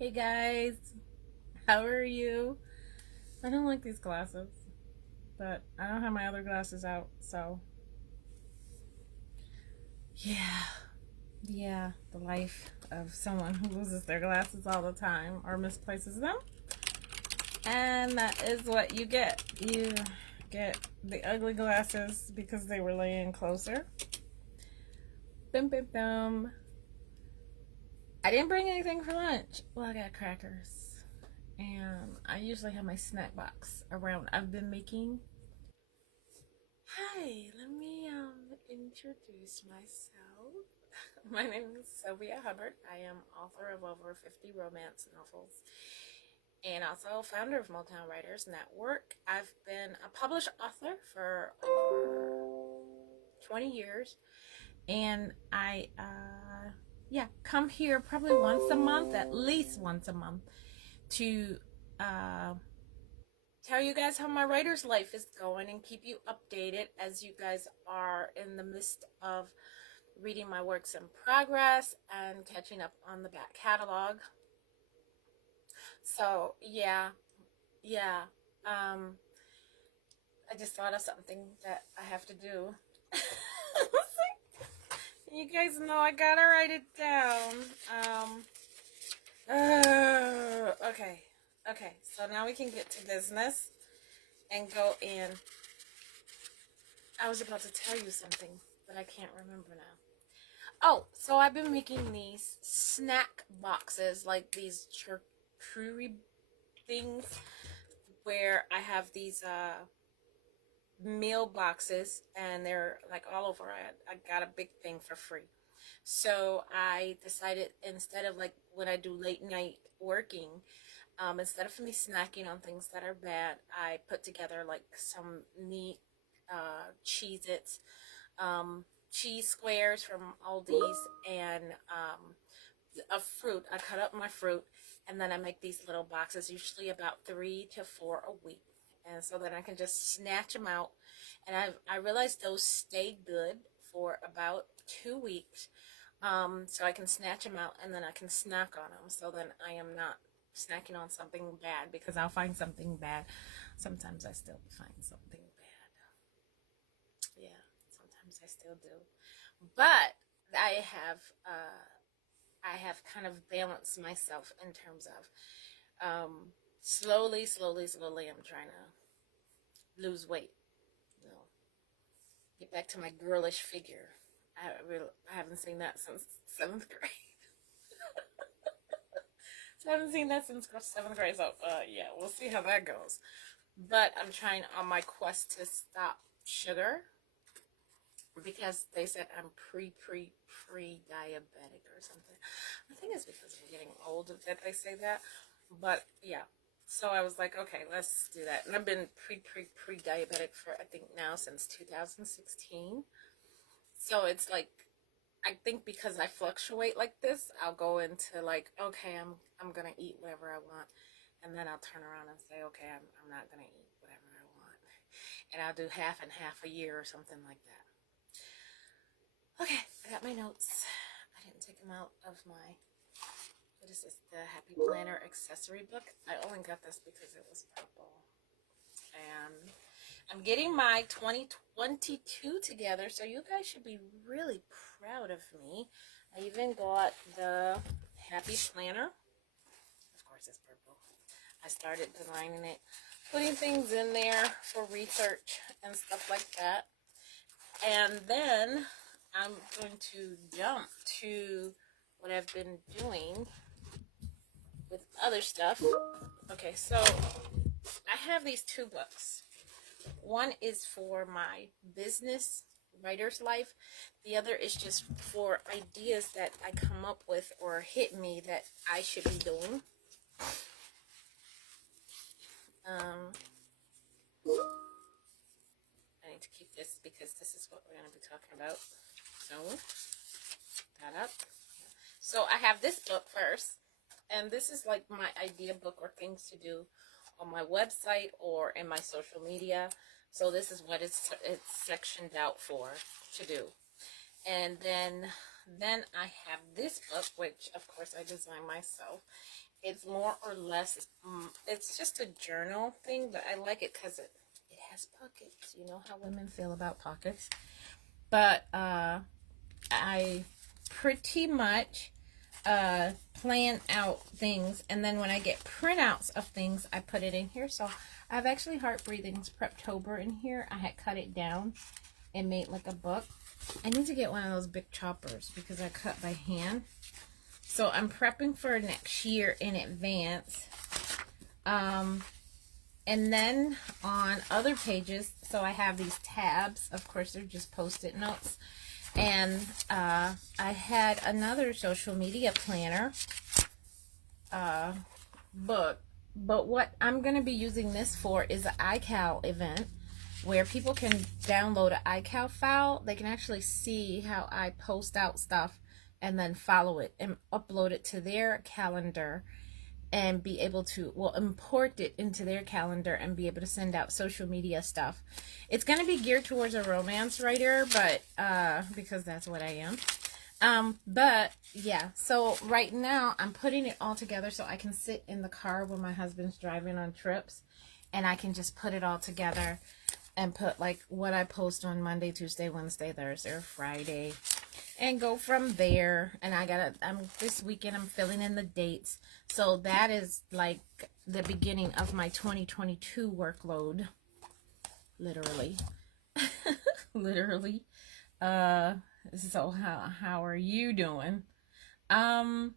Hey guys, how are you? I don't like these glasses, but I don't have my other glasses out, so yeah, the life of someone who loses their glasses all the time or misplaces them. And that is what you get. You get the ugly glasses because they were laying closer. Bum, bum, bum. I didn't bring anything for lunch. Well, I got crackers. And I usually have my snack box around. I've been making. Hi, let me introduce myself. My name is Sylvia Hubbard. I am author of over 50 romance novels and also founder of Motown Writers Network. I've been a published author for over 20 years, and I come here probably once a month, at least once a month, to uh, tell you guys how my writer's life is going and keep you updated as you guys are in the midst of reading my works in progress and catching up on the back catalog. So yeah. Um, I just thought of something that I have to do. You guys know I gotta write it down. Okay. So now we can get to business and go in. I was about to tell you something, but I can't remember now. Oh, so I've been making these snack boxes, like these charcuterie things, where I have these meal boxes, and they're like all over. I got a big thing for free. So I decided, instead of like when I do late night working, instead of me snacking on things that are bad, I put together like some neat Cheez-Its, cheese squares from Aldi's, and a fruit. I cut up my fruit, and then I make these little boxes, usually about 3 to 4 a week. And so then I can just snatch them out. And I realized those stay good for about 2 weeks. So I can snatch them out, and then I can snack on them. So then I am not snacking on something bad, because I'll find something bad. Sometimes I still find something bad. Yeah, sometimes I still do. But I have uh, I have kind of balanced myself in terms of slowly. I'm trying to lose weight. You know, get back to my girlish figure. I haven't seen that since seventh grade. So I haven't seen that since seventh grade. So yeah, we'll see how that goes. But I'm trying on my quest to stop sugar, because they said I'm pre diabetic or something. I think it's because I'm getting old that they say that. But yeah. So I was like, okay, let's do that. And I've been pre diabetic for, I think, now since 2016. So it's like, I think because I fluctuate like this, I'll go into like, okay, I'm gonna eat whatever I want, and then I'll turn around and say, okay, I'm not gonna eat whatever I want, and I'll do half and half a year or something like that. Okay, I got my notes. I didn't take them out of my, what is this, the Happy Planner accessory book. I only got this because it was purple. And I'm getting my 2022 together, so you guys should be really proud of me. I even got the Happy Planner. Of course, it's purple. I started designing it, putting things in there for research and stuff like that. And then I'm going to jump to what I've been doing with other stuff. Okay, so I have these two books. One is for my business writer's life. The other is just for ideas that I come up with or hit me that I should be doing. I need to keep this because this is what we're going to be talking about. So, that up. So I have this book first, and this is like my idea book or things to do on my website or in my social media. So this is what it's sectioned out for to do. And then I have this book, which of course I designed myself, It's more or less, it's just a journal thing, but I like it because it has pockets. You know how women feel about pockets. But I pretty much plan out things, and then when I get printouts of things, I put it in here. So I have actually Heart Breathing's Preptober in here. I had cut it down and made like a book. I need to get one of those big choppers because I cut by hand. So I'm prepping for next year in advance. And then on other pages, so I have these tabs. Of course, they're just post-it notes. And I had another social media planner book. But what I'm going to be using this for is an iCal event where people can download an iCal file. They can actually see how I post out stuff and then follow it and upload it to their calendar and be able to, well, import it into their calendar and be able to send out social media stuff. It's going to be geared towards a romance writer, but because that's what I am. But yeah, so right now I'm putting it all together so I can sit in the car when my husband's driving on trips, and I can just put it all together and put like what I post on Monday, Tuesday, Wednesday, Thursday, or Friday, and go from there. And this weekend I'm filling in the dates. So that is like the beginning of my 2022 workload. Literally. Literally. So how are you doing? I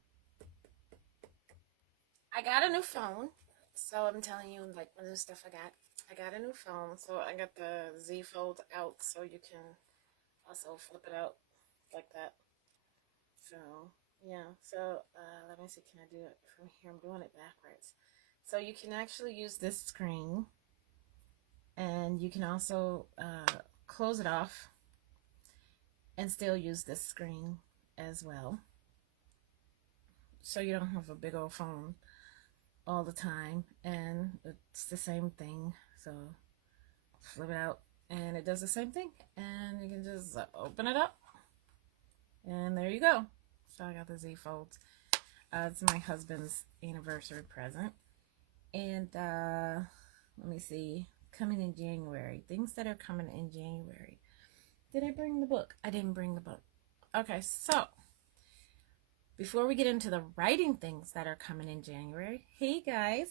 got a new phone. So I'm telling you like the new stuff I got. I got a new phone. So I got the Z Fold out so you can also flip it out like that. So yeah, so let me see, can I do it from here? I'm doing it backwards. So you can actually use this screen, and you can also close it off and still use this screen as well. So you don't have a big old phone all the time, and it's the same thing. So flip it out and it does the same thing, and you can just open it up, and there you go. So I got the Z Folds. It's my husband's anniversary present. And let me see, coming in January, things that are coming in January. Did I bring the book? I didn't bring the book. Okay, so before we get into the writing things that are coming in January, hey guys,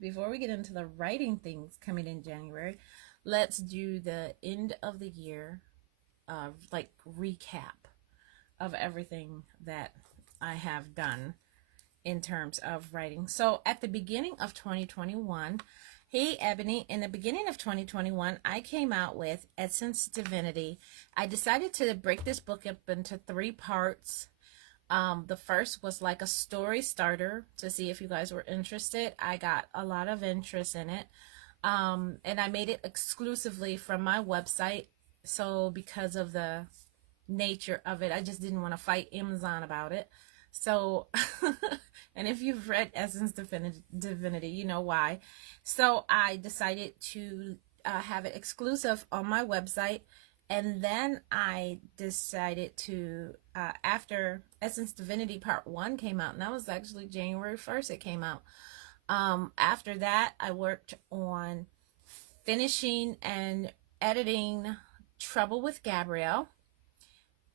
before we get into the writing things coming in January, let's do the end of the year like recap of everything that I have done in terms of writing. So at the beginning of 2021, hey Ebony, in the beginning of 2021, I came out with Essence Divinity. I decided to break this book up into 3 parts. The first was like a story starter to see if you guys were interested. I got a lot of interest in it. And I made it exclusively from my website. So because of the nature of it, I just didn't want to fight Amazon about it. So, and if you've read Essence Divinity, you know why. So I decided to have it exclusive on my website. And then I decided to, after Essence Divinity Part 1 came out, and that was actually January 1st it came out. After that, I worked on finishing and editing Trouble with Gabrielle.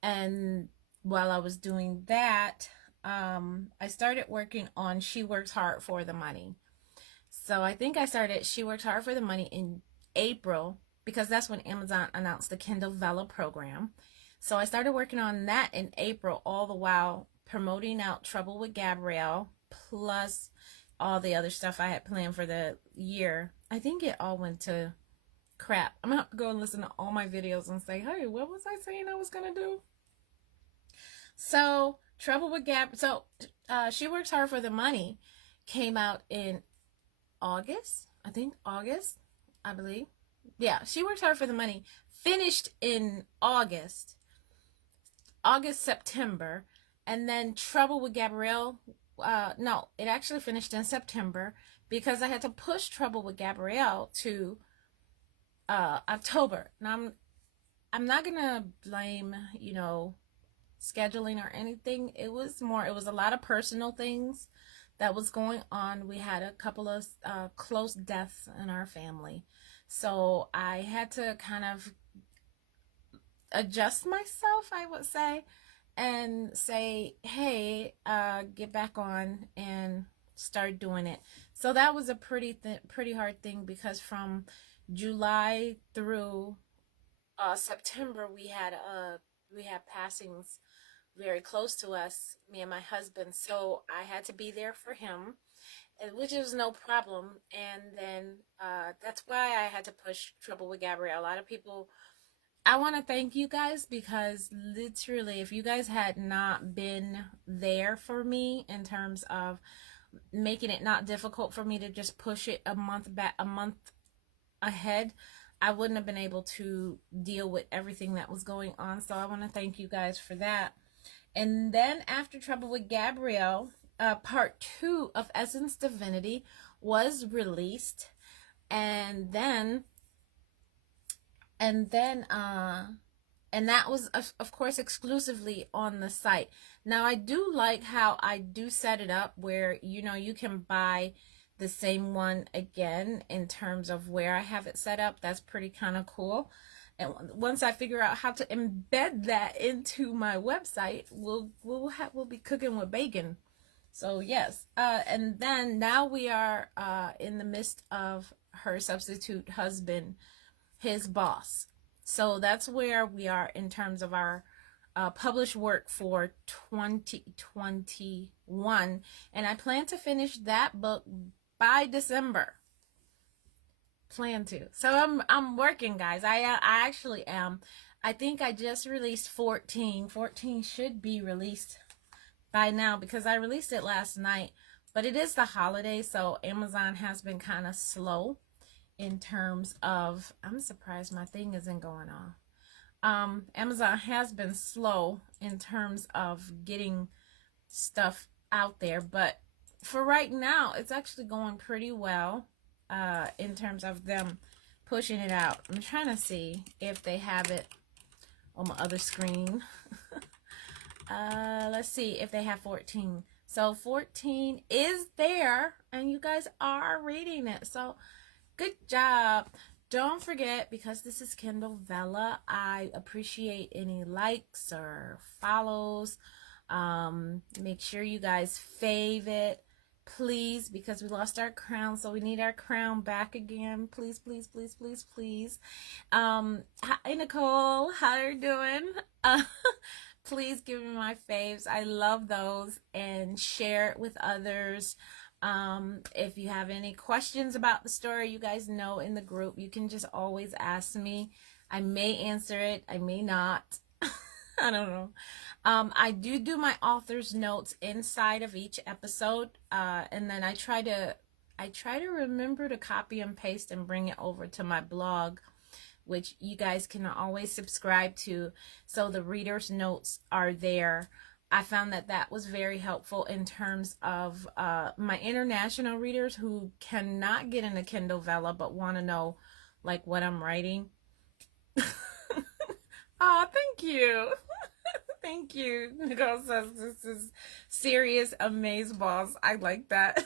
And while I was doing that, I started working on She Works Hard for the Money. So I think I started She Works Hard for the Money in April, because that's when Amazon announced the Kindle Vella program. So I started working on that in April, all the while promoting out Trouble with Gabrielle, plus all the other stuff I had planned for the year. I think it all went to crap. I'm gonna have to go and listen to all my videos and say, hey, what was I saying I was gonna do? So Trouble with She Works Hard for the Money came out in August. I think August, I believe. Yeah, She Works Hard for the Money finished in August, September, and then Trouble with Gabrielle, no, it actually finished in September because I had to push Trouble with Gabrielle to October. Now I'm not gonna blame, scheduling or anything. It was a lot of personal things that was going on. We had a couple of close deaths in our family. So I had to kind of adjust myself, I would say, and say, hey, get back on and start doing it. So that was a pretty hard thing, because from July through September, we had passings very close to us, me and my husband. So I had to be there for him, which was no problem. And then that's why I had to push Trouble with Gabrielle. A lot of people, I want to thank you guys, because literally, if you guys had not been there for me in terms of making it not difficult for me to just push it a month ahead, I wouldn't have been able to deal with everything that was going on. So I want to thank you guys for that. And then after Trouble with Gabrielle, part 2 of Essence Divinity was released. And then and that was of course exclusively on the site. Now I do like how I do set it up where, you know, you can buy the same one again in terms of where I have it set up. That's pretty kind of cool. And once I figure out how to embed that into my website, we'll be cooking with bacon. So yes, and then now we are in the midst of her substitute husband, his boss. So that's where we are in terms of our published work for 2021, and I plan to finish that book by December. Plan to. So I'm working, guys. I actually am. I think I just released 14. 14 should be released by now, because I released it last night. But it is the holiday, so Amazon has been kind of slow in terms of, I'm surprised my thing isn't going off. Amazon has been slow in terms of getting stuff out there, but for right now, it's actually going pretty well in terms of them pushing it out. I'm trying to see if they have it on my other screen. Let's see if they have 14. So 14 is there, and you guys are reading it. So good job. Don't forget, because this is Kindle Vella, I appreciate any likes or follows. Make sure you guys fave it, please, because we lost our crown, so we need our crown back again. Please, please, please, please, please. Hi Nicole, how are you doing? Please give me my faves. I love those, and share it with others. If you have any questions about the story, you guys know in the group, you can just always ask me. I may answer it, I may not. I don't know. I do my author's notes inside of each episode, and then I try to remember to copy and paste and bring it over to my blog, which you guys can always subscribe to, so the reader's notes are there. I found that was very helpful in terms of my international readers who cannot get into Kindle Vella but want to know like what I'm writing. Oh, thank you. Thank you. Nicole says this is serious amazeballs. I like that.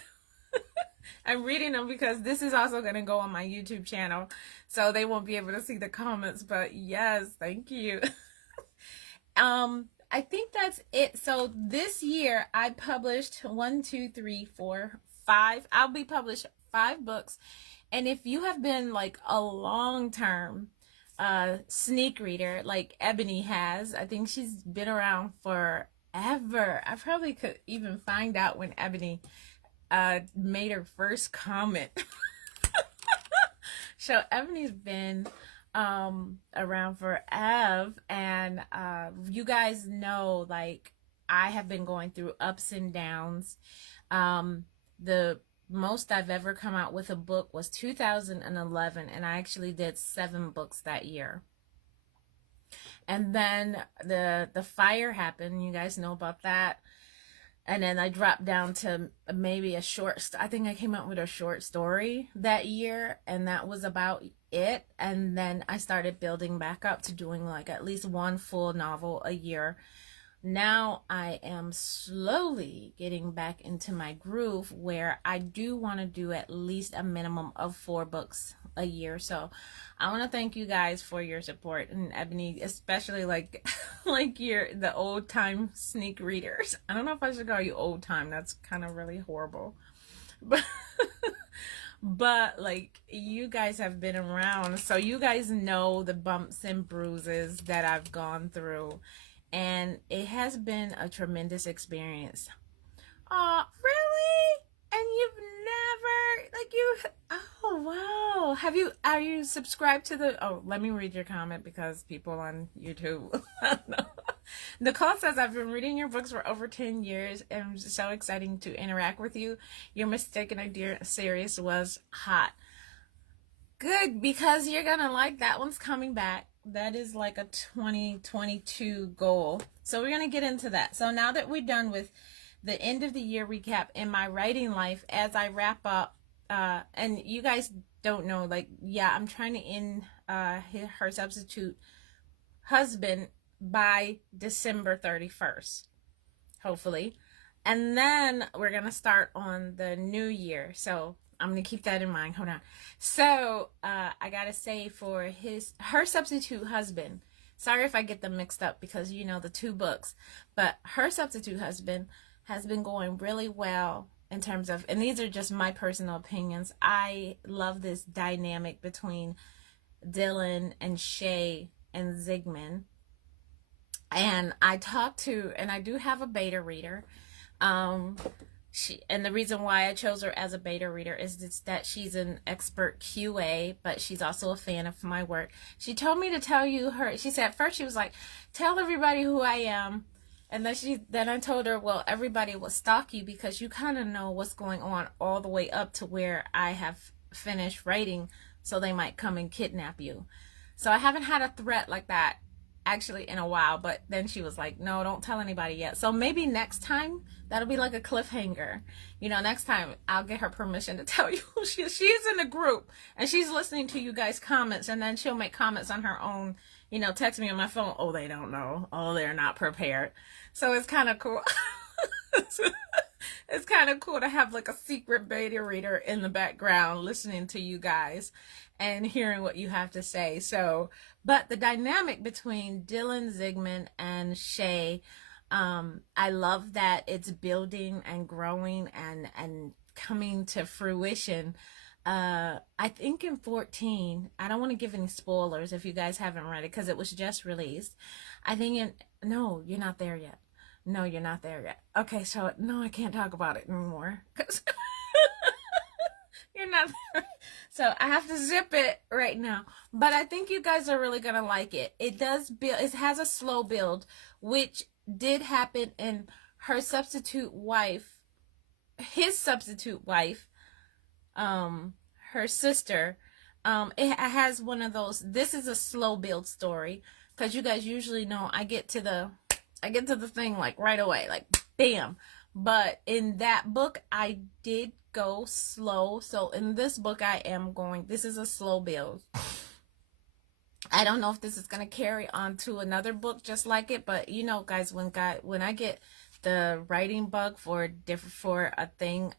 I'm reading them because this is also going to go on my YouTube channel, so they won't be able to see the comments, but yes, thank you. I think that's it. So this year I published 1, 2, 3, 4, 5. I'll be published 5 books. And if you have been like a long-term sneak reader like Ebony has, I think she's been around forever. I probably could even find out when Ebony made her first comment. So Ebony's been around forever, and you guys know, like, I have been going through ups and downs. The most I've ever come out with a book was 2011, and I actually did 7 books that year. And then the fire happened. You guys know about that. And then I dropped down to maybe a short, I think I came out with a short story that year, and that was about it. And then I started building back up to doing like at least 1 full novel a year. Now I am slowly getting back into my groove where I do want to do at least a minimum of 4 books a year. So I want to thank you guys for your support, and Ebony, especially like like you're the old time sneak readers. I don't know if I should call you old time. That's kind of really horrible. But but like you guys have been around, so you guys know the bumps and bruises that I've gone through, and it has been a tremendous experience. Oh, really? And you've never, like, you, oh, wow. Are you subscribed to the, oh, let me read your comment because people on YouTube. Nicole says, I've been reading your books for over 10 years and it's so exciting to interact with you. Your Mistaken Idea series was hot. Good, because you're gonna like that one's coming back. That is like a 2022 goal. So we're gonna get into that. So now that we're done with the end of the year recap in my writing life, as I wrap up, and you guys don't know, like, yeah, I'm trying to end her substitute husband by December 31st, hopefully. And then we're gonna start on the new year. So I'm gonna keep that in mind. Hold on. So I gotta say, for her substitute husband, sorry if I get them mixed up because you know the 2 books, but her substitute husband has been going really well in terms of, and these are just my personal opinions. I love this dynamic between Dylan and Shay and Zygmunt. And I do have a beta reader. And the reason why I chose her as a beta reader is that she's an expert QA, but she's also a fan of my work. She told me to tell you she said at first she was like, tell everybody who I am. And then I told her, well, everybody will stalk you because you kind of know what's going on all the way up to where I have finished writing, so they might come and kidnap you. So I haven't had a threat like that actually in a while, but then she was like, no, don't tell anybody yet. So maybe next time that'll be like a cliffhanger. You know, next time I'll get her permission to tell you who she is. She's in the group and she's listening to you guys' comments, and then she'll make comments on her own, you know, text me on my phone. Oh, they don't know. Oh, they're not prepared. So it's kind of cool. It's kind of cool to have like a secret beta reader in the background listening to you guys and hearing what you have to say. So, but the dynamic between Dylan, Zygmunt, and Shay, I love that it's building and growing and coming to fruition. I think in 14, I don't want to give any spoilers if you guys haven't read it because it was just released. I think no, you're not there yet. No, you're not there yet. Okay, so no, I can't talk about it anymore because you're not there. So I have to zip it right now. But I think you guys are really gonna like it. It does build. It has a slow build, which did happen in her substitute wife, his substitute wife, her sister. It has one of those. This is a slow build story because you guys usually know I get to the thing like right away, like bam. But in that book, I did go slow. So in this book, this is a slow build. I don't know if this is going to carry on to another book just like it, but you know, guys, when I get the writing bug for a thing,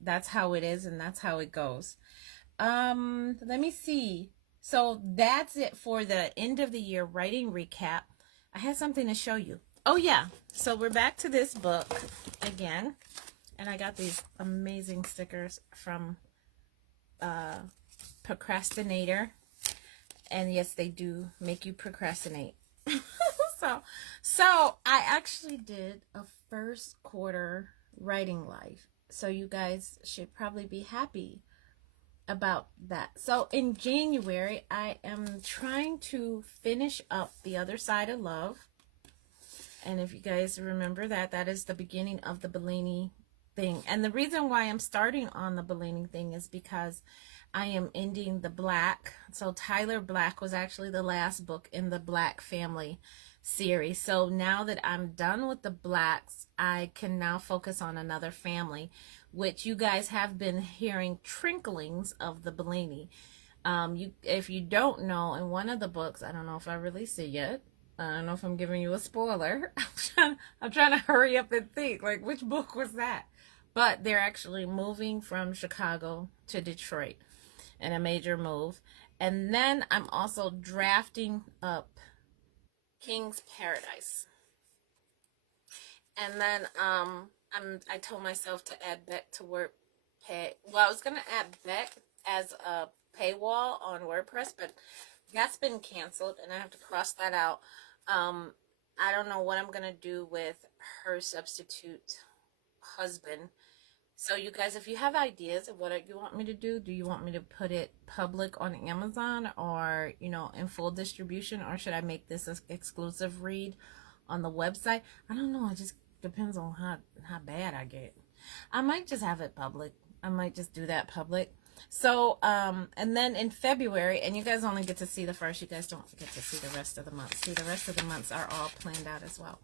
that's how it is and that's how it goes. Let me see. So that's it for the end of the year writing recap. I had something to show you. Oh yeah, so we're back to this book again, and I got these amazing stickers from Procrastinator, and yes, they do make you procrastinate. so I actually did a first quarter writing life, so you guys should probably be happy about that. So in January, I am trying to finish up The Other Side of Love. And if you guys remember that is the beginning of the Bellini thing. And the reason why I'm starting on the Bellini thing is because I am ending the Black. So Tyler Black was actually the last book in the Black family series. So now that I'm done with the Blacks, I can now focus on another family, which you guys have been hearing trinklings of the Bellini. If you don't know, in one of the books, I don't know if I released it yet. I don't know if I'm giving you a spoiler. I'm trying to hurry up and think, like, which book was that? But they're actually moving from Chicago to Detroit in a major move. And then I'm also drafting up King's Paradise. And then I told myself to add Beck to WordPay. Well, I was gonna add Beck as a paywall on WordPress, but that's been canceled, and I have to cross that out. I don't know what I'm gonna do with her substitute husband. So you guys, if you have ideas of what you want me to do you want me to put it public on Amazon, or in full distribution, or should I make this an exclusive read on the website? I don't know. It just depends on how bad I get. I might just have it public. I might just do that public. So, and then in February, and you guys only get to see the first, you guys don't get to see the rest of the months. See, the rest of the months are all planned out as well.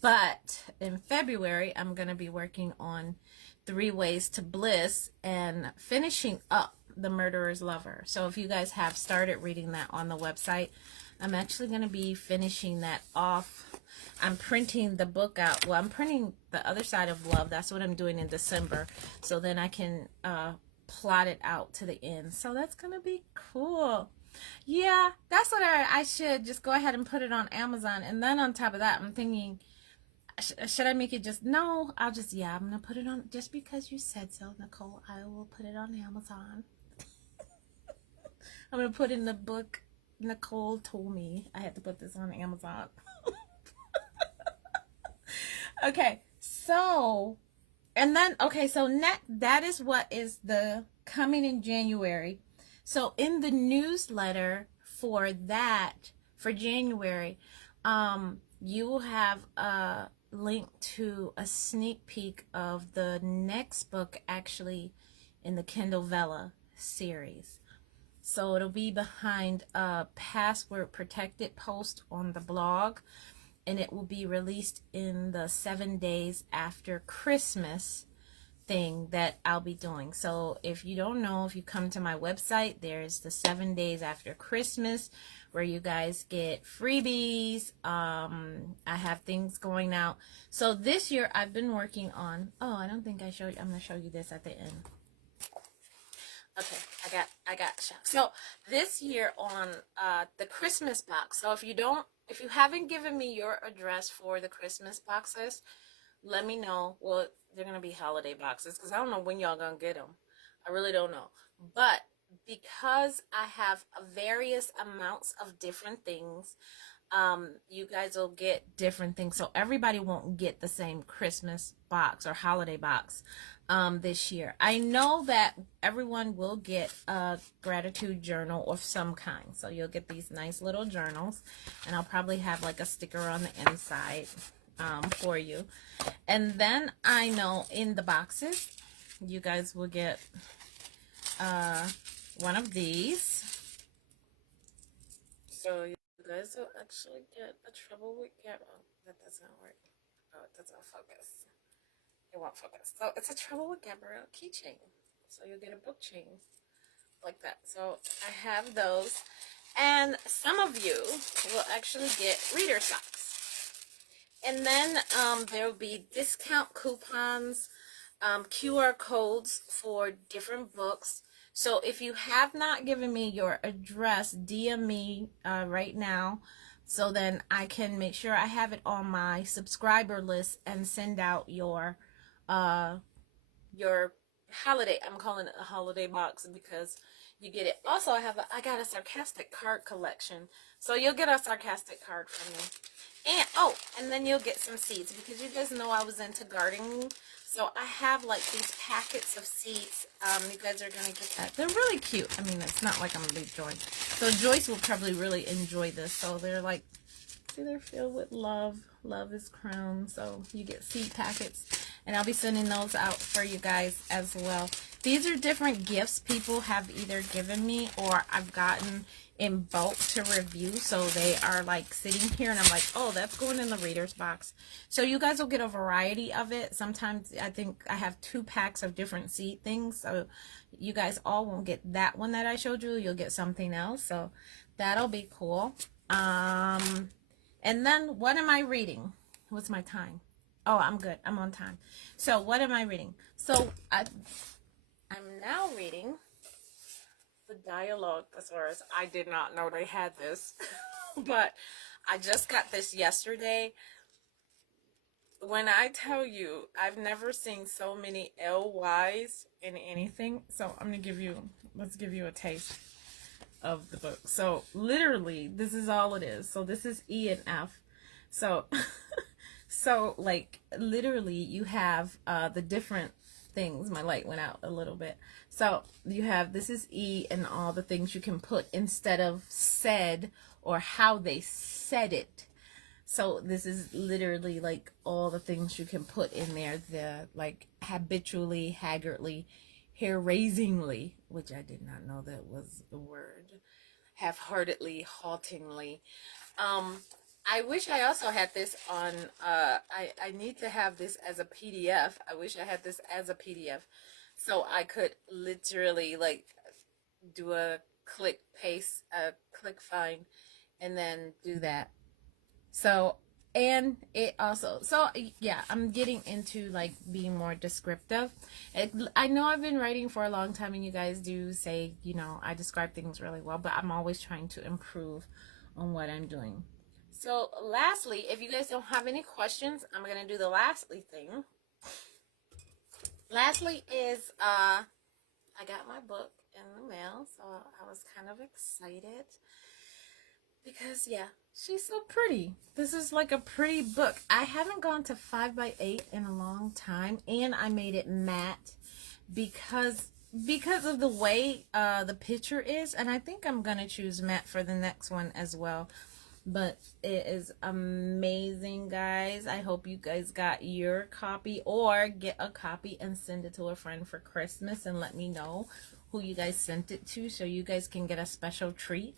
But in February, I'm going to be working on 3 Ways to Bliss and finishing up The Murderer's Lover. So if you guys have started reading that on the website, I'm actually going to be finishing that off. I'm printing the book out. Well, I'm printing The Other Side of Love. That's what I'm doing in December. So then I can plot it out to the end. So that's going to be cool. Yeah, that's what I should just go ahead and put it on Amazon. And then on top of that, I'm thinking, should I make it just, no, I'm going to put it on, just because you said so, Nicole, I will put it on Amazon. I'm going to put in the book, Nicole told me I had to put this on Amazon. Okay, so, and then, okay, so that is what is the coming in January. So in the newsletter for that, for January, you will have a link to a sneak peek of the next book, actually, in the Kindle Vella series. So it'll be behind a password protected post on the blog, and it will be released in the 7 days after Christmas thing that I'll be doing. So if you don't know, if you come to my website, there's the 7 days after Christmas where you guys get freebies. I have things going out. So this year I've been working on, oh, I don't think I showed you. I'm going to show you this at the end. Okay, I got so this year on the Christmas box. So if you haven't given me your address for the Christmas boxes, let me know. Well, they're gonna be holiday boxes because I don't know when y'all gonna get them. I really don't know. But because I have various amounts of different things, you guys will get different things. So everybody won't get the same Christmas box or holiday box this year. I know that everyone will get a gratitude journal of some kind. So you'll get these nice little journals, and I'll probably have like a sticker on the inside for you. And then I know in the boxes, you guys will get one of these. So you guys will actually get a Trouble With Gabrielle. That doesn't work. Oh, it doesn't focus. It won't focus. So it's a Trouble With Gabrielle keychain. So you'll get a book chain like that. So I have those. And some of you will actually get reader socks. And then there will be discount coupons, QR codes for different books. So if you have not given me your address, DM me right now, so then I can make sure I have it on my subscriber list and send out your holiday. I'm calling it a holiday box because you get it. Also, I got a sarcastic card collection, so you'll get a sarcastic card from me. And and then you'll get some seeds, because you guys know I was into gardening. So I have like these packets of seeds. You guys are gonna get that. They're really cute. I mean, it's not like I'm gonna leave Joyce. So Joyce will probably really enjoy this. So they're like, see, they're filled with love. Love is crown. So you get seed packets, and I'll be sending those out for you guys as well. These are different gifts people have either given me or I've gotten in bulk to review. So they are like sitting here and I'm like, oh, that's going in the reader's box. So you guys will get a variety of it. Sometimes I think I have 2 packs of different seed things. So you guys all won't get that one that I showed you. You'll get something else. So that'll be cool. And then what am I reading? What's my time? Oh, I'm good. I'm on time. So what am I reading? So I'm now reading the dialogue thesaurus. I did not know they had this, but I just got this yesterday. When I tell you, I've never seen so many LYs in anything. So I'm going to let's give you a taste of the book. So literally, this is all it is. So this is E and F. So, so like literally you have the different things. My light went out a little bit. So you have, this is E and all the things you can put instead of said or how they said it. So this is literally like all the things you can put in there. The like habitually, haggardly, hair-raisingly, which I did not know that was the word. Half-heartedly, haltingly. I wish I also had this on, I need to have this as a PDF. I wish I had this as a PDF. So I could literally like do a click paste, a click find, and then do that. So, and it also, so yeah, I'm getting into like being more descriptive. I know I've been writing for a long time and you guys do say, you know, I describe things really well, but I'm always trying to improve on what I'm doing. So lastly, if you guys don't have any questions, I'm going to do the lastly thing. Lastly is, I got my book in the mail, so I was kind of excited. Because, yeah, she's so pretty. This is like a pretty book. I haven't gone to 5x8 in a long time. And I made it matte because of the way the picture is. And I think I'm going to choose matte for the next one as well. But it is amazing, guys. I hope you guys got your copy or get a copy and send it to a friend for Christmas and let me know who you guys sent it to so you guys can get a special treat.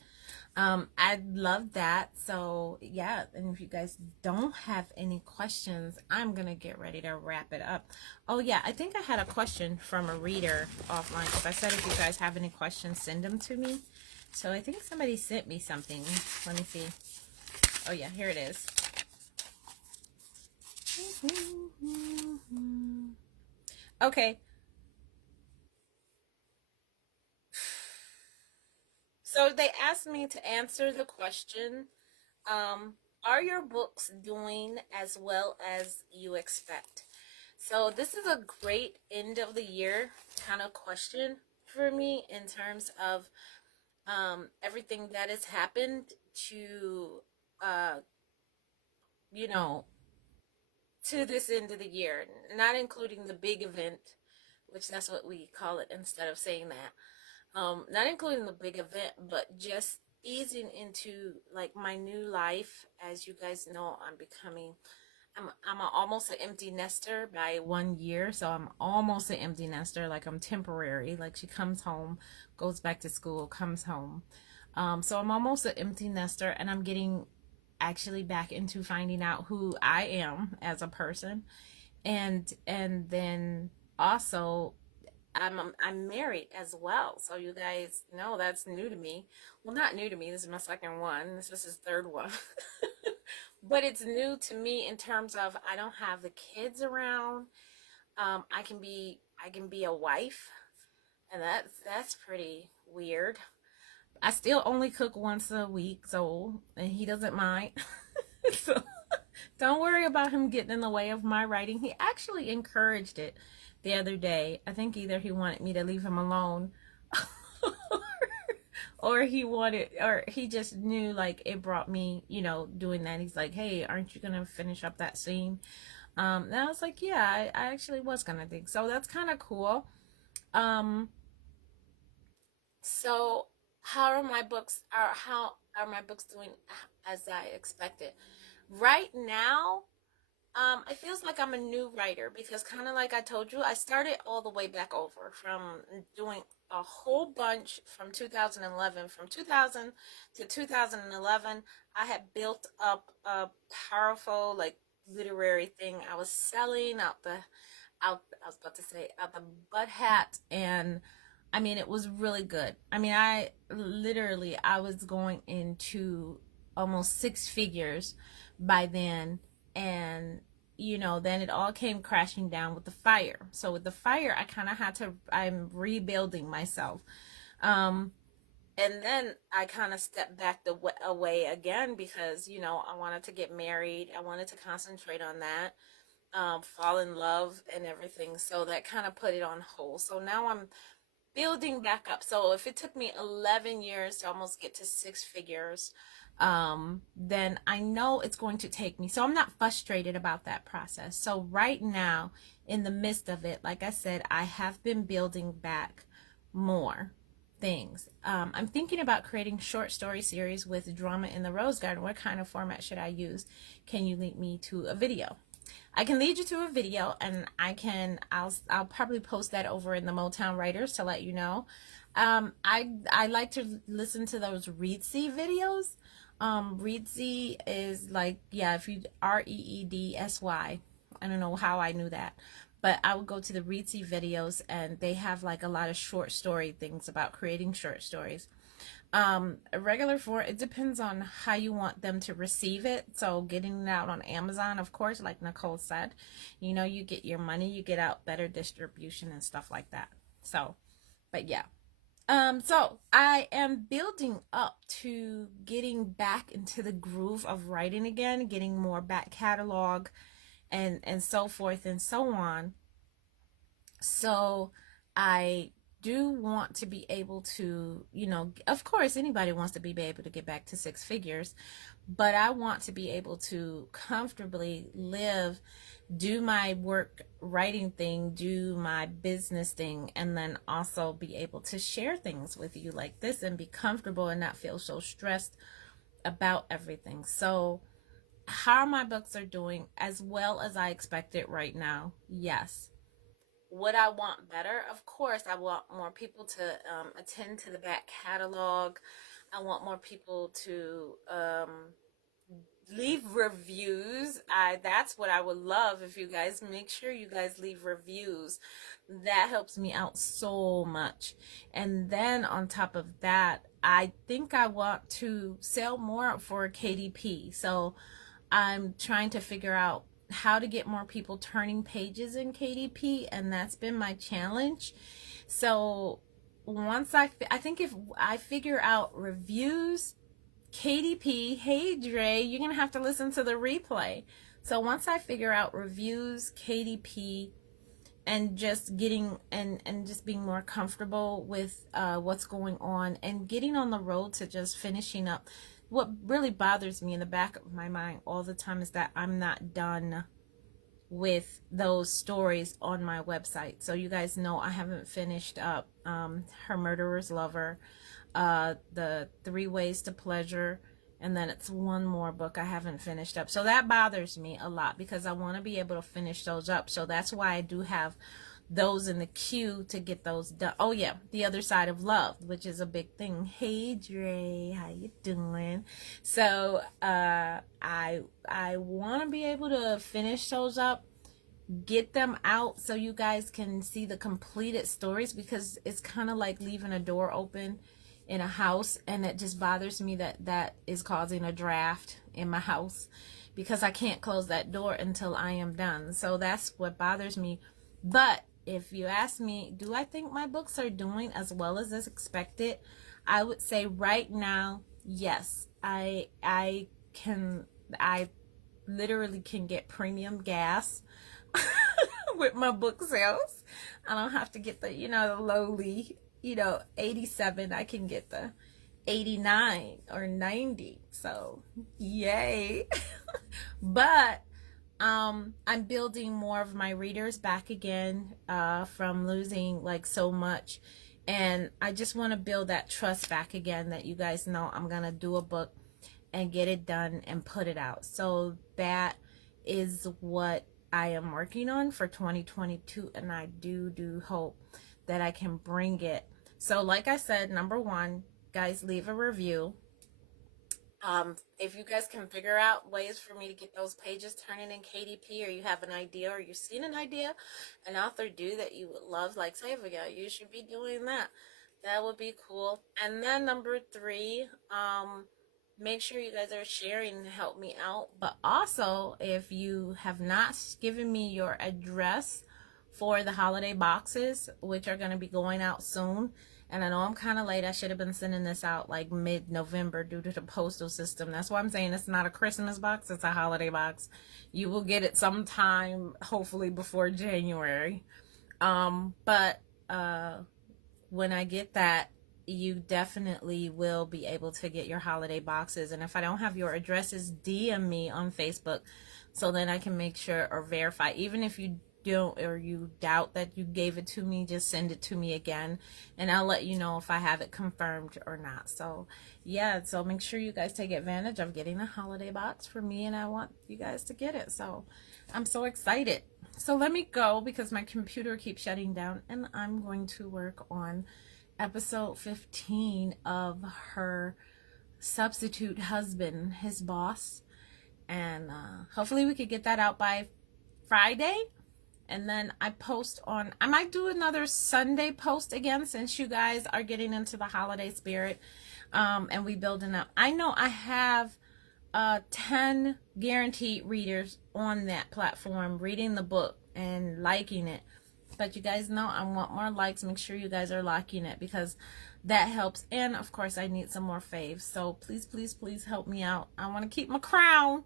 I love that. So yeah, and if you guys don't have any questions, I'm gonna get ready to wrap it up. Oh yeah, I think I had a question from a reader offline because I said if you guys have any questions, send them to me. So I think somebody sent me something. Let me see. Oh yeah, here it is. Okay. So they asked me to answer the question, are your books doing as well as you expect? So this is a great end of the year kind of question for me in terms of everything that has happened to, uh, you know, to this end of the year, not including the big event, which that's what we call it instead of saying that. Not including the big event, but just easing into like my new life. As you guys know, I'm almost an empty nester by 1 year, so I'm almost an empty nester. Like I'm temporary. Like she comes home, goes back to school, comes home. So I'm almost an empty nester, and I'm getting actually back into finding out who I am as a person, and then also I'm married as well. So you guys know that's new to me. Well, not new to me. This is my second one. This is his third one. But it's new to me in terms of I don't have the kids around. I can be a wife, and that's pretty weird. I still only cook once a week, so and he doesn't mind. So don't worry about him getting in the way of my writing. He actually encouraged it the other day. I think either he wanted me to leave him alone or he just knew like it brought me, doing that. He's like, hey, aren't you going to finish up that scene? And I was like, yeah, I actually was going to think. So that's kind of cool. Um, so how are my books doing as I expected? Right now, it feels like I'm a new writer because kind of like I told you, I started all the way back over from doing a whole bunch from 2011. From 2000 to 2011, I had built up a powerful like literary thing. I was selling I was about to say out the butt hat, and I mean it was really good. I mean I was going into almost six figures by then. And then it all came crashing down with the fire. So with the fire, I kind of had to, I'm rebuilding myself. um and then I kind of stepped back away again because I wanted to get married. I wanted to concentrate on that, fall in love and everything. So that kind of put it on hold. So now I'm building back up. So if it took me 11 years to almost get to six figures, then I know it's going to take me. So I'm not frustrated about that process. So right now, in the midst of it, like I said, I have been building back more things. I'm thinking about creating short story series with drama in the rose garden. What kind of format should I use? Can you lead me to a video? I can lead you to a video, and I'll probably post that over in the Motown Writers to let you know. I like to listen to those Reedsy videos. Reedsy is like, yeah, if you Reedsy. I don't know how I knew that, but I would go to the Reedsy videos, and they have like a lot of short story things about creating short stories. A regular form, it depends on how you want them to receive it. So getting it out on Amazon, of course, like Nicole said, you get your money, you get out better distribution and stuff like that. So, but yeah. So I am building up to getting back into the groove of writing again, getting more back catalog and so forth and so on. So I do want to be able to, of course, anybody wants to be able to get back to six figures, but I want to be able to comfortably live, do my work writing thing, do my business thing, and then also be able to share things with you like this and be comfortable and not feel so stressed about everything. So, how my books are doing as well as I expected right now, yes. Would I want better? Of course, I want more people to attend to the back catalog. I want more people to leave reviews. That's what I would love if you guys make sure you guys leave reviews. That helps me out so much. And then on top of that, I think I want to sell more for KDP. So I'm trying to figure out how to get more people turning pages in KDP, and that's been my challenge. So once I think if I figure out reviews, KDP, hey Dre, you're gonna have to listen to the replay. So once I figure out reviews, KDP, and just getting and just being more comfortable with what's going on and getting on the road to just finishing up. What really bothers me in the back of my mind all the time is that I'm not done with those stories on my website. So you guys know I haven't finished up Her Murderer's Lover, the Three Ways to Pleasure, and then it's one more book I haven't finished up. So that bothers me a lot because I want to be able to finish those up. So that's why I do have those in the queue to get those done. Oh yeah, The Other Side of Love, which is a big thing. Hey Dre, how you doing? So I want to be able to finish those up, get them out so you guys can see the completed stories, because it's kind of like leaving a door open in a house, and it just bothers me that that is causing a draft in my house because I can't close that door until I am done. So that's what bothers me. But if you ask me, do I think my books are doing as well as expected? I would say right now, yes. I literally can get premium gas with my book sales. I don't have to get the lowly, 87. I can get the 89 or 90. So, yay. But I'm building more of my readers back again from losing like so much. And I just want to build that trust back again that you guys know I'm going to do a book and get it done and put it out. So that is what I am working on for 2022, and I do hope that I can bring it. So like I said, number one, guys, leave a review. If you guys can figure out ways for me to get those pages turning in KDP, or you have an idea, or you've seen an idea an author do that you would love, like say, yeah, you should be doing that. That would be cool. And then number three, make sure you guys are sharing to help me out. But also, if you have not given me your address for the holiday boxes, which are going to be going out soon, and I know I'm kind of late. I should have been sending this out like mid-November due to the postal system. That's why I'm saying it's not a Christmas box, it's a holiday box. You will get it sometime, hopefully before January. But when I get that, you definitely will be able to get your holiday boxes. And if I don't have your addresses, DM me on Facebook so then I can make sure or verify. Even if you don't or you doubt that you gave it to me, just send it to me again and I'll let you know if I have it confirmed or not. So yeah, so make sure you guys take advantage of getting a holiday box for me, and I want you guys to get it. So I'm so excited. So let me go because my computer keeps shutting down, and I'm going to work on episode 15 of her substitute husband, his boss, and hopefully we could get that out by Friday. And then I might do another Sunday post again since you guys are getting into the holiday spirit, and we building up. I know I have 10 guaranteed readers on that platform reading the book and liking it. But you guys know I want more likes. Make sure you guys are liking it because that helps. And of course, I need some more faves. So please, please, please help me out. I want to keep my crown.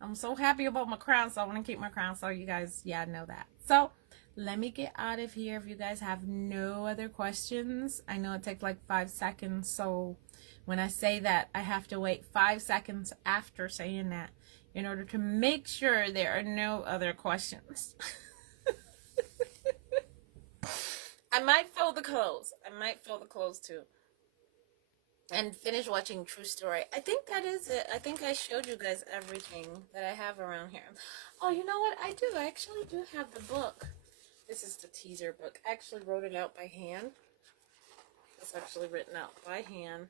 I'm so happy about my crown, so I want to keep my crown. So you guys, yeah, know that. So let me get out of here. If you guys have no other questions, I know it takes like 5 seconds. So when I say that, I have to wait 5 seconds after saying that in order to make sure there are no other questions. I might fold the clothes. Too. And finish watching True Story. I think that is it. I think I showed you guys everything that I have around here. Oh, you know what? I do. I actually do have the book. This is the teaser book. I actually wrote it out by hand. It's actually written out by hand.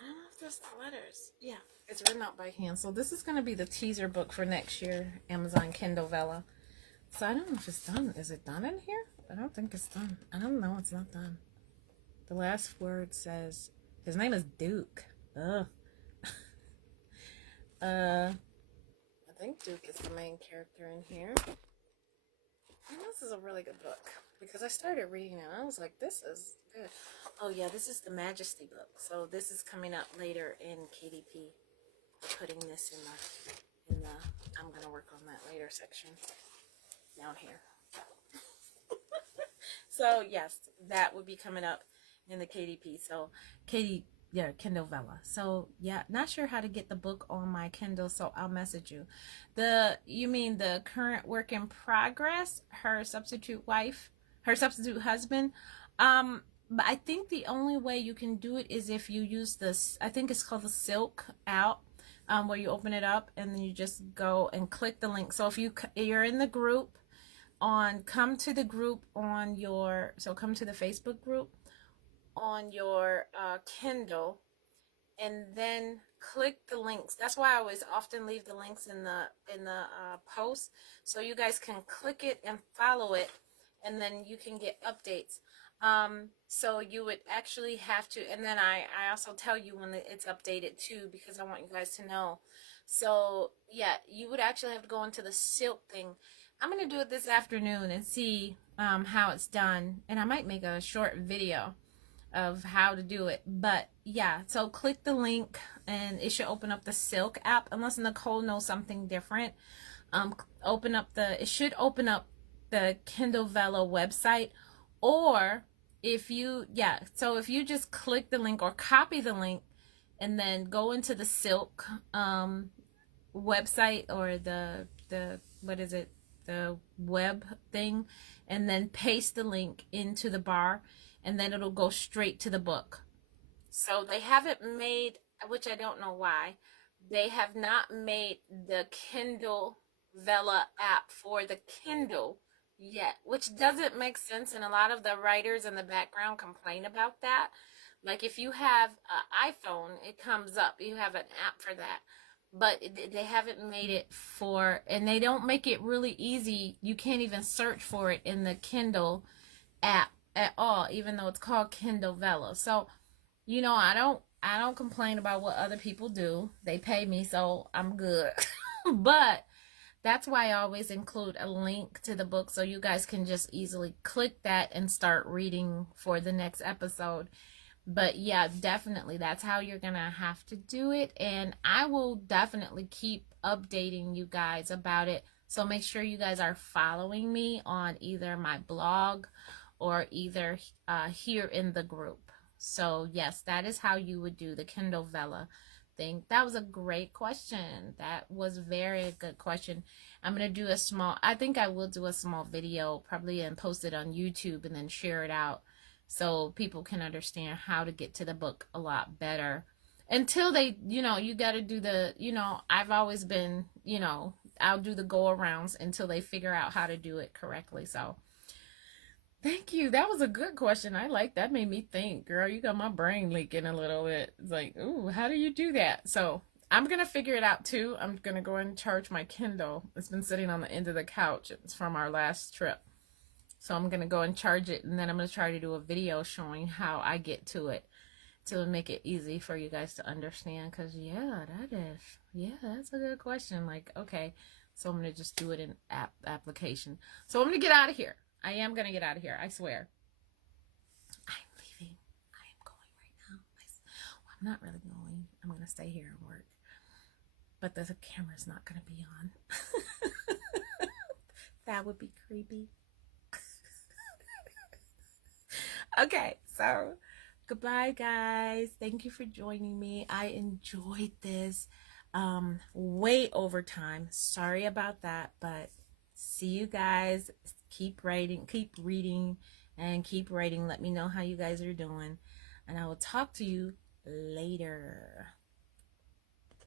I don't know if there's the letters. Yeah, it's written out by hand. So this is going to be the teaser book for next year, Amazon Kindle Vella. So I don't know if it's done. Is it done in here? I don't think it's done. I don't know. It's not done. The last word says, his name is Duke. Ugh. I think Duke is the main character in here. And this is a really good book because I started reading it and I was like, this is good. Oh yeah, this is the Majesty book. So this is coming up later in KDP. I'm putting this in the I'm gonna work on that later section down here. So yes, that would be coming up in the KDP. So Kindle Vella. So yeah, not sure how to get the book on my Kindle, so I'll message you. You mean the current work in progress, her substitute husband? But I think the only way you can do it is if you use this, I think it's called the Silk app, where you open it up and then you just go and click the link. So if you're in the group come to the Facebook group on your Kindle, and then click the links. That's why I always often leave the links in the post, so you guys can click it and follow it, and then you can get updates. So you would actually have to, and then I also tell you when it's updated too, because I want you guys to know. So yeah, you would actually have to go into the Silk thing. I'm going to do it this afternoon and see how it's done. And I might make a short video of how to do it. But yeah, so click the link and it should open up the Silk app. Unless Nicole knows something different. It should open up the Kindle Vella website. Or if you just click the link or copy the link and then go into the Silk website or the what is it? The web thing, and then paste the link into the bar, and then it'll go straight to the book. So they haven't made, which I don't know why, they have not made the Kindle Vella app for the Kindle yet, which doesn't make sense, and a lot of the writers in the background complain about that. Like if you have an iPhone, it comes up, you have an app for that. But they haven't made it and they don't make it really easy. You can't even search for it in the Kindle app at all, even though it's called Kindle Vella. So, I don't I don't complain about what other people do. They pay me, so I'm good. But that's why I always include a link to the book so you guys can just easily click that and start reading for the next episode. But yeah, definitely that's how you're gonna have to do it, and I will definitely keep updating you guys about it. So make sure you guys are following me on either my blog or either here in the group. So yes, that is how you would do the Kindle Vella thing. That was a great question. That was very good question. I'm gonna do a small, I think I will do a small video probably and post it on YouTube and then share it out so people can understand how to get to the book a lot better. Until they, you got to do the, I've always been, I'll do the go arounds until they figure out how to do it correctly. So thank you. That was a good question. I like that. Made me think. Girl, you got my brain leaking a little bit. It's like, ooh, how do you do that? So I'm going to figure it out too. I'm going to go and charge my Kindle. It's been sitting on the end of the couch. It's from our last trip. So I'm going to go and charge it, and then I'm going to try to do a video showing how I get to it to make it easy for you guys to understand. Because, that's a good question. Like, okay, so I'm going to just do it in application. So I'm going to get out of here. I am going to get out of here. I swear. I'm leaving. I am going right now. Well, I'm not really going. I'm going to stay here and work. But the camera's not going to be on. That would be creepy. Okay, so goodbye, guys. Thank you for joining me. I enjoyed this way over time. Sorry about that, but see you guys. Keep writing, keep reading, and keep writing. Let me know how you guys are doing, and I will talk to you later.